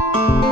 Kalbim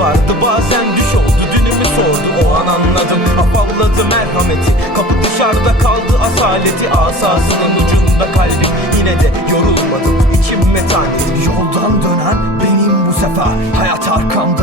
vardı bazen düş oldu Dünümü sordu o an anladım. Afalladı merhameti Kapı dışarıda kaldı asaleti. Asasının ucunda kalbim Yine de yorulmadım. İçim metanet Yoldan dönen benim bu sefer. Hayat arkamdan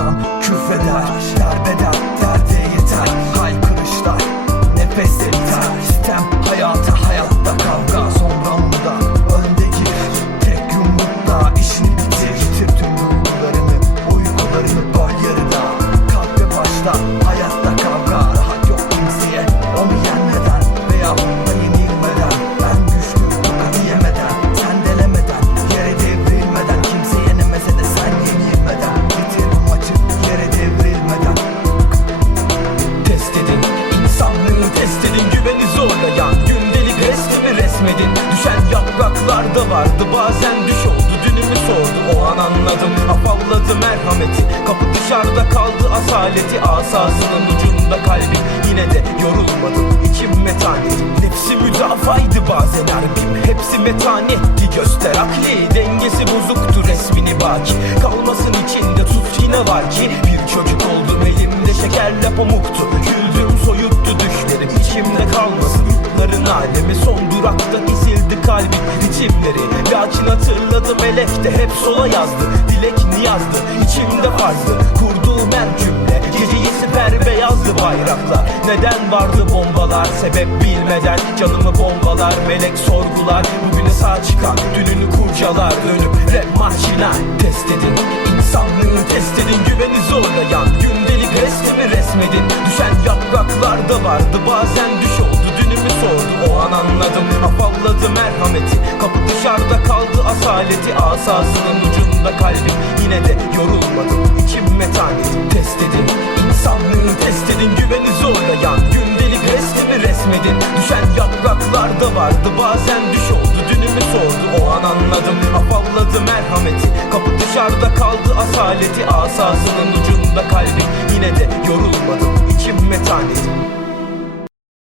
yapraklarda vardı bazen düş oldu Dünümü sordu o an anladım. Afalladı merhameti Kapı dışarıda kaldı asaleti. Asasının ucunda kalbim Yine de yorulmadım içim metanet Nefsi müdafaydı bazen harbim Hepsi metanetti göster akli Dengesi bozuktu resmini baki. Kalmasın içinde tut yine var ki Bir çocuk oldum elimde şekerle pamuktu ritimleri Lakin hatırladım melek de hep sola yazdı. Dilek niyazdı içimde farzdı. Kurduğum her cümle geceyi siper beyazdı bayraklar. Neden vardı bombalar? Sebep bilmeden Canımı bombalar. Melek sorgular Bugüne sağ çıkan dününü kurcalar. Dönüp rap marşına test edin. İnsanlığı test edin güveni zorlayan Gündelik resmimi resmedin. Düşen yapraklarda vardı bazen düş oldu Dünümü sordu. O an anladım Asasının ucunda kalbim. Yine de yorulmadım. İçim metanet Test edin. İnsanlığı test edin. Güveni zorlayan gündelik resmimi resmedin. Düşen yapraklarda vardı. Bazen düş oldu. Dünümü sordu. O an anladım. Afalladı merhameti. Kapı dışarıda kaldı asaleti. Asasının ucunda kalbim. Yine de yorulmadım. İçim metanet